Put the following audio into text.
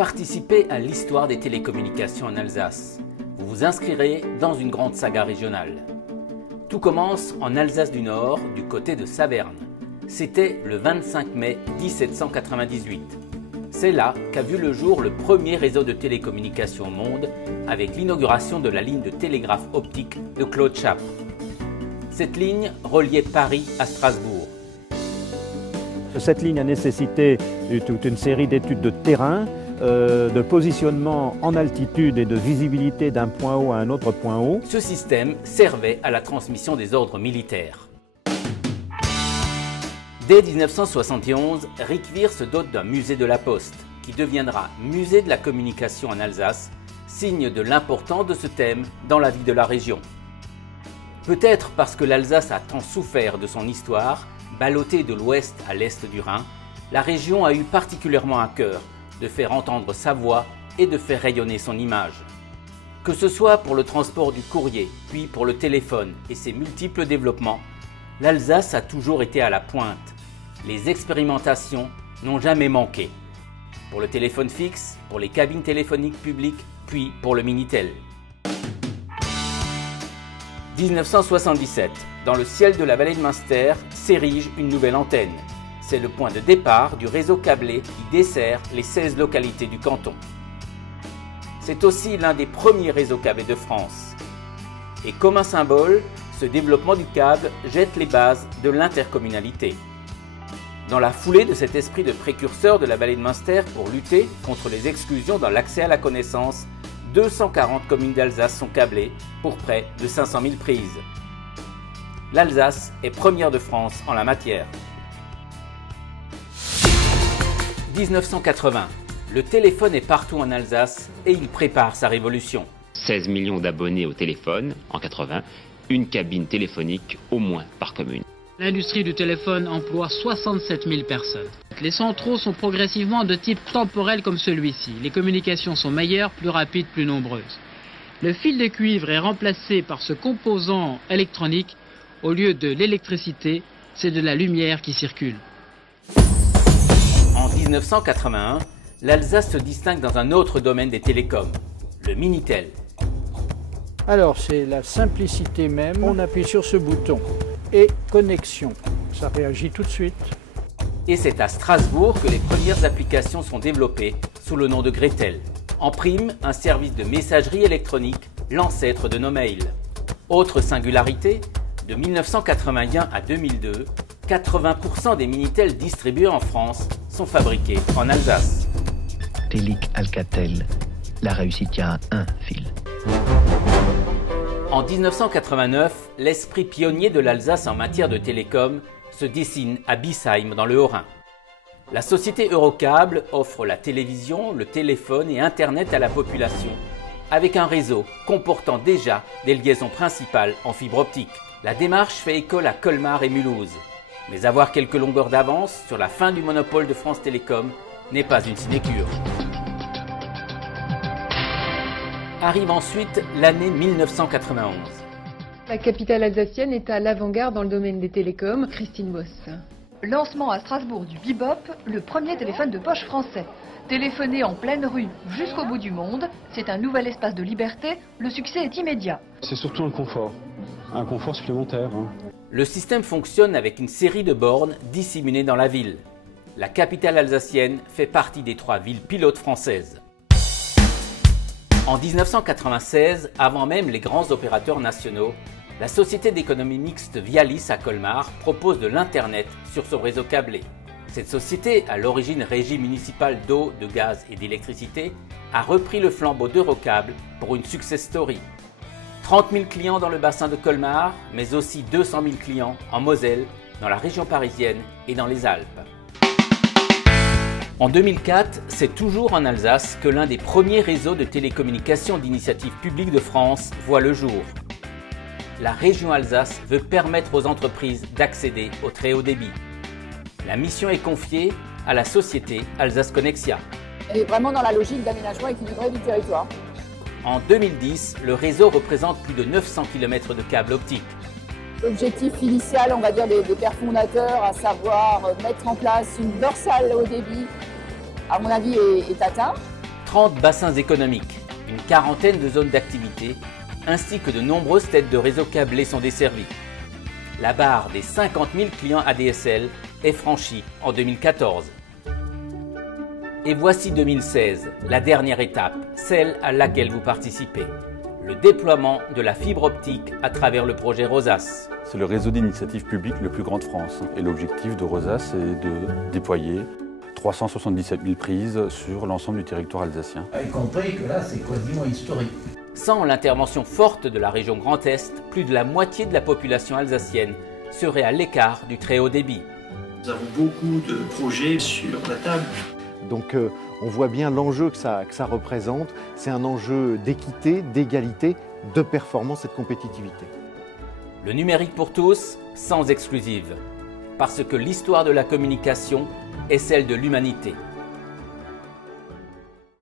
participez à l'histoire des télécommunications en Alsace. Vous vous inscrirez dans une grande saga régionale. Tout commence en Alsace du Nord, du côté de Saverne. C'était le 25 mai 1798. C'est là qu'a vu le jour le premier réseau de télécommunications au monde, avec l'inauguration de la ligne de télégraphe optique de Claude Chappe. Cette ligne reliait Paris à Strasbourg. Cette ligne a nécessité toute une série d'études de terrain, de positionnement en altitude et de visibilité d'un point haut à un autre point haut. Ce système servait à la transmission des ordres militaires. Dès 1971, Ricquewihr se dote d'un musée de la Poste, qui deviendra musée de la communication en Alsace, signe de l'importance de ce thème dans la vie de la région. Peut-être parce que l'Alsace a tant souffert de son histoire, ballottée de l'ouest à l'est du Rhin, la région a eu particulièrement à cœur de faire entendre sa voix et de faire rayonner son image. Que ce soit pour le transport du courrier, puis pour le téléphone et ses multiples développements, l'Alsace a toujours été à la pointe. Les expérimentations n'ont jamais manqué. Pour le téléphone fixe, pour les cabines téléphoniques publiques, puis pour le Minitel. 1977, dans le ciel de la vallée de Münster, s'érige une nouvelle antenne. C'est le point de départ du réseau câblé qui dessert les 16 localités du canton. C'est aussi l'un des premiers réseaux câblés de France. Et comme un symbole, ce développement du câble jette les bases de l'intercommunalité. Dans la foulée de cet esprit de précurseur de la vallée de Münster pour lutter contre les exclusions dans l'accès à la connaissance, 240 communes d'Alsace sont câblées pour près de 500 000 prises. L'Alsace est première de France en la matière. 1980. Le téléphone est partout en Alsace et il prépare sa révolution. 16 millions d'abonnés au téléphone en 80, une cabine téléphonique au moins par commune. L'industrie du téléphone emploie 67 000 personnes. Les centraux sont progressivement de type temporel comme celui-ci. Les communications sont meilleures, plus rapides, plus nombreuses. Le fil de cuivre est remplacé par ce composant électronique. Au lieu de l'électricité, c'est de la lumière qui circule. En 1981, l'Alsace se distingue dans un autre domaine des télécoms, le Minitel. Alors c'est la simplicité même, on appuie sur ce bouton et connexion, ça réagit tout de suite. Et c'est à Strasbourg que les premières applications sont développées sous le nom de Gretel. En prime, un service de messagerie électronique, l'ancêtre de nos mails. Autre singularité, de 1981 à 2002, 80% des Minitel distribués en France sont fabriqués en Alsace. Telic Alcatel, la réussite tient à un fil. En 1989, l'esprit pionnier de l'Alsace en matière de télécom se dessine à Biesheim dans le Haut-Rhin. La société Eurocable offre la télévision, le téléphone et Internet à la population, avec un réseau comportant déjà des liaisons principales en fibre optique. La démarche fait école à Colmar et Mulhouse. Mais avoir quelques longueurs d'avance sur la fin du monopole de France Télécom n'est pas une sinécure. Arrive ensuite l'année 1991. La capitale alsacienne est à l'avant-garde dans le domaine des télécoms. Christine Boss. Lancement à Strasbourg du Bebop, le premier téléphone de poche français. Téléphoner en pleine rue jusqu'au bout du monde, c'est un nouvel espace de liberté, le succès est immédiat. C'est surtout un confort supplémentaire. Le système fonctionne avec une série de bornes disséminées dans la ville. La capitale alsacienne fait partie des 3 villes pilotes françaises. En 1996, avant même les grands opérateurs nationaux, la société d'économie mixte Vialis à Colmar propose de l'Internet sur son réseau câblé. Cette société, à l'origine régie municipale d'eau, de gaz et d'électricité, a repris le flambeau d'Eurocable pour une success story. 30 000 clients dans le bassin de Colmar, mais aussi 200 000 clients en Moselle, dans la région parisienne et dans les Alpes. En 2004, c'est toujours en Alsace que l'un des premiers réseaux de télécommunications d'initiative publique de France voit le jour. La région Alsace veut permettre aux entreprises d'accéder au très haut débit. La mission est confiée à la société Alsace Connexia. Elle est vraiment dans la logique d'aménagement équilibré du territoire. En 2010, le réseau représente plus de 900 km de câbles optiques. L'objectif initial, on va dire, des pères fondateurs, à savoir mettre en place une dorsale haut débit, à mon avis, est atteint. 30 bassins économiques, une quarantaine de zones d'activité, ainsi que de nombreuses têtes de réseaux câblés sont desservies. La barre des 50 000 clients ADSL est franchie en 2014. Et voici 2016, la dernière étape, celle à laquelle vous participez. Le déploiement de la fibre optique à travers le projet Rosas. C'est le réseau d'initiative publique le plus grand de France. Et l'objectif de Rosas est de déployer 377 000 prises sur l'ensemble du territoire alsacien. Y compris que là, c'est quasiment historique. Sans l'intervention forte de la région Grand Est, plus de la moitié de la population alsacienne serait à l'écart du très haut débit. Nous avons beaucoup de projets sur la table. Donc on voit bien l'enjeu que ça représente. C'est un enjeu d'équité, d'égalité, de performance et de compétitivité. Le numérique pour tous, sans exclusive. Parce que l'histoire de la communication est celle de l'humanité.